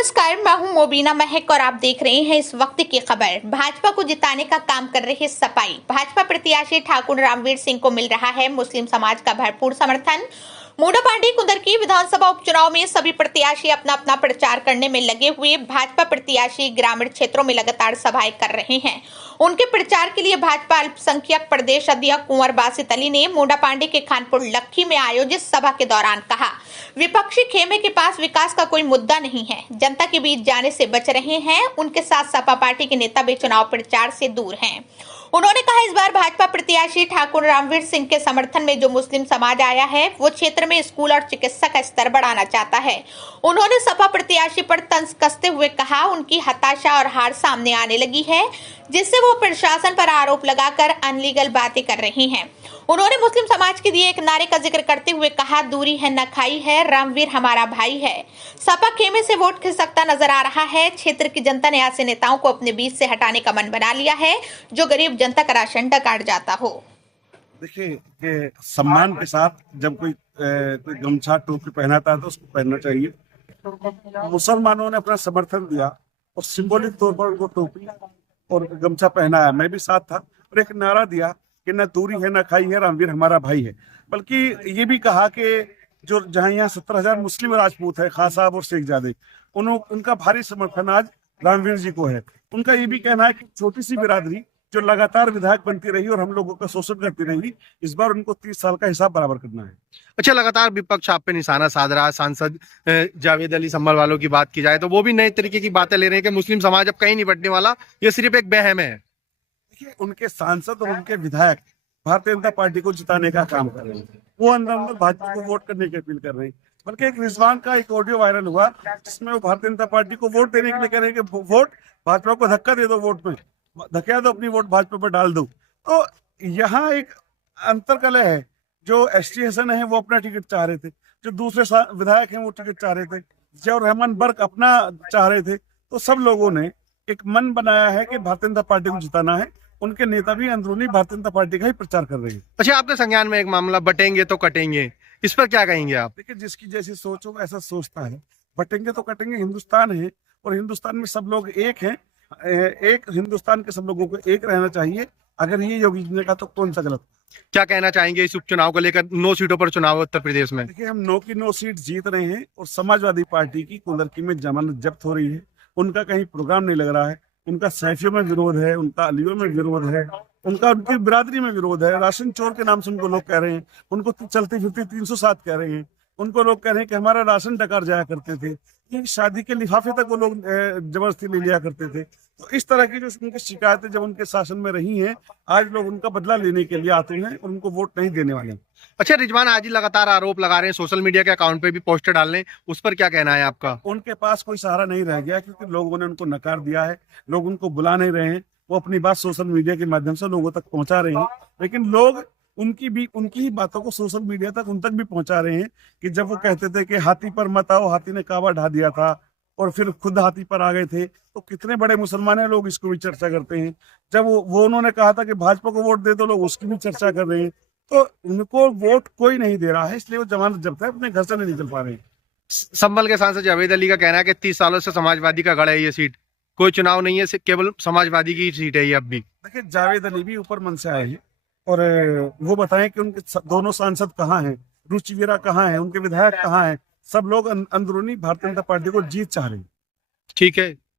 नमस्कार, मैं हूं मोबीना महक और आप देख रहे हैं इस वक्त की खबर। भाजपा को जिताने का काम कर रहे सपाई भाजपा प्रत्याशी ठाकुर रामवीर सिंह को मिल रहा है मुस्लिम समाज का भरपूर समर्थन। मूडापांडी कुंदरकी विधानसभा उपचुनाव में सभी प्रत्याशी अपना अपना प्रचार करने में लगे हुए। भाजपा प्रत्याशी ग्रामीण क्षेत्रों में लगातार सभाएं कर रहे हैं। उनके प्रचार के लिए भाजपा अल्पसंख्यक प्रदेश अध्यक्ष कुंवर बासित अली ने मूडापांडी के खानपुर लक्खी में आयोजित सभा के दौरान कहा, विपक्षी खेमे के पास विकास का कोई मुद्दा नहीं है, जनता के बीच जाने से बच रहे हैं। उनके साथ सपा पार्टी के नेता भी चुनाव प्रचार से दूर हैं। उन्होंने कहा, इस बार भाजपा प्रत्याशी ठाकुर रामवीर सिंह के समर्थन में जो मुस्लिम समाज आया है वो क्षेत्र में स्कूल और चिकित्सा का स्तर बढ़ाना चाहता है। उन्होंने सपा प्रत्याशी पर तंज कसते हुए कहा, उनकी हताशा और हार सामने आने लगी है, जिससे वो प्रशासन पर आरोप लगाकर अनलीगल बातें कर रही हैं। उन्होंने मुस्लिम समाज के दिए एक नारे का जिक्र करते हुए कहा, दूरी है न खाई है, रामवीर हमारा भाई है। सपा खेमे से वोट खिसकता नजर आ रहा है। क्षेत्र की जनता ने ऐसे नेताओं को अपने बीच से हटाने का मन बना लिया है जो गरीब जनता का राशन काट जाता हो। देखिए कि सम्मान के साथ जब कोई गमछा टोपी पहनाता है तो उसको पहनना चाहिए। मुसलमानों ने अपना समर्थन दिया और सिंबॉलिक तौर पर उनको टोपी और गमछा पहनाया। मैं भी साथ था और एक नारा दिया कि न दूरी है न खाई है, रामवीर हमारा भाई है। बल्कि ये भी कहा कि जो जहाँ यहाँ 17,000 मुस्लिम राजपूत है, खान साहब और शेखजादे, उनका भारी समर्थन आज रामवीर जी को है। उनका ये भी कहना है कि छोटी सी बिरादरी जो लगातार विधायक बनती रही और हम लोगों का शोषण करती रही, इस बार उनको 30 साल का हिसाब बराबर करना है। अच्छा, लगातार विपक्ष आप पे निशाना साध रहा है। सांसद जावेद अली संभल वालों की बात की जाए तो वो भी नए तरीके की बातें ले रहे हैं कि मुस्लिम समाज अब कहीं नहीं बटने वाला, ये सिर्फ एक बहम है। देखिए, उनके सांसद और उनके विधायक भारतीय जनता पार्टी को जिताने का काम कर रहे हैं। वो अंदर अंदर भाजपा को वोट करने की अपील कर रहे हैं। बल्कि एक रिजवान का एक ऑडियो वायरल हुआ जिसमें वो भारतीय जनता पार्टी को वोट देने के लिए कह रहे हैं कि वोट भाजपा को धक्का दे दो, वोट में धक्का दो, अपनी वोट भाजपा पर डाल दो। तो यहाँ एक अंतर कलह है। जो एसटी हसन है वो अपना टिकट चाह रहे थे, जो दूसरे विधायक हैं वो टिकट चाह रहे थे, जो रहमान बर्क अपना चाह रहे थे। तो सब लोगों ने एक मन बनाया है कि भारतीय जनता पार्टी को जिताना है। उनके नेता भी अंदरूनी भारतीय जनता पार्टी का ही प्रचार कर रहे हैं। अच्छा, आपके संज्ञान में एक मामला बटेंगे तो कटेंगे, इस पर क्या कहेंगे आप? देखिए, जिसकी जैसी सोच हो ऐसा सोचता है। बटेंगे तो कटेंगे, हिंदुस्तान है और हिंदुस्तान में सब लोग एक हैं। एक हिंदुस्तान के सब लोगों को एक रहना चाहिए। अगर ये योगी जी ने कहा तो कौन सा गलत? क्या कहना चाहेंगे इस उपचुनाव को लेकर? 9 सीटों पर चुनाव है उत्तर प्रदेश में। देखिए, हम 9 की 9 सीट जीत रहे हैं और समाजवादी पार्टी की कुंदरकी में जमानत जब्त हो रही है। उनका कहीं प्रोग्राम नहीं लग रहा है। उनका सैफियों में विरोध है, उनका अलियों में विरोध है, उनकी बिरादरी में विरोध है। राशन चोर के नाम से उनको लोग कह रहे हैं, उनको चलती फिरती 307 कह रहे हैं। उनको लोग कह रहे हैं कि हमारा राशन डकार जाया करते थे, ये शादी के लिफाफे तक वो लोग जबरदस्ती ले लिया करते थे। तो इस तरह की जो उनकी शिकायतें जब उनके शासन में रही हैं, आज लोग उनका बदला लेने के लिए आते हैं और उनको वोट नहीं देने वाले। अच्छा, रिजवान आज ही लगातार आरोप लगा रहे हैं, सोशल मीडिया के अकाउंट पे भी पोस्टर डाल रहे हैं, उस पर क्या कहना है आपका? उनके पास कोई सहारा नहीं रह गया क्योंकि लोगों ने उनको नकार दिया है। लोग उनको बुला नहीं रहे हैं। वो अपनी बात सोशल मीडिया के माध्यम से लोगों तक पहुंचा रहे हैं, लेकिन लोग उनकी ही बातों को सोशल मीडिया तक उन तक भी पहुंचा रहे हैं कि जब वो कहते थे कि हाथी पर मत आओ, हाथी ने काबा ढा दिया था और फिर खुद हाथी पर आ गए थे। तो कितने बड़े मुसलमान हैं, लोग इसको भी चर्चा करते हैं। जब वो उन्होंने कहा था कि भाजपा को वोट दे दो, लोग उसकी भी चर्चा कर रहे हैं। तो उनको वोट कोई नहीं दे रहा है, इसलिए वो जमानत जब्त है, अपने घर से नहीं निकल पा रहे हैं। संभल के सांसद जावेद अली का कहना है कि 30 सालों से समाजवादी का गढ़ है ये सीट, कोई चुनाव नहीं है, केवल समाजवादी की सीट है ये अब भी। देखिए, जावेद अली भी ऊपर मन से आए हैं और वो बताएं कि उनके दोनों सांसद कहाँ हैं, रुचि वीरा कहाँ हैं, उनके विधायक कहाँ हैं। सब लोग अंदरूनी भारतीय जनता पार्टी को जीत चाह रहे हैं। ठीक है।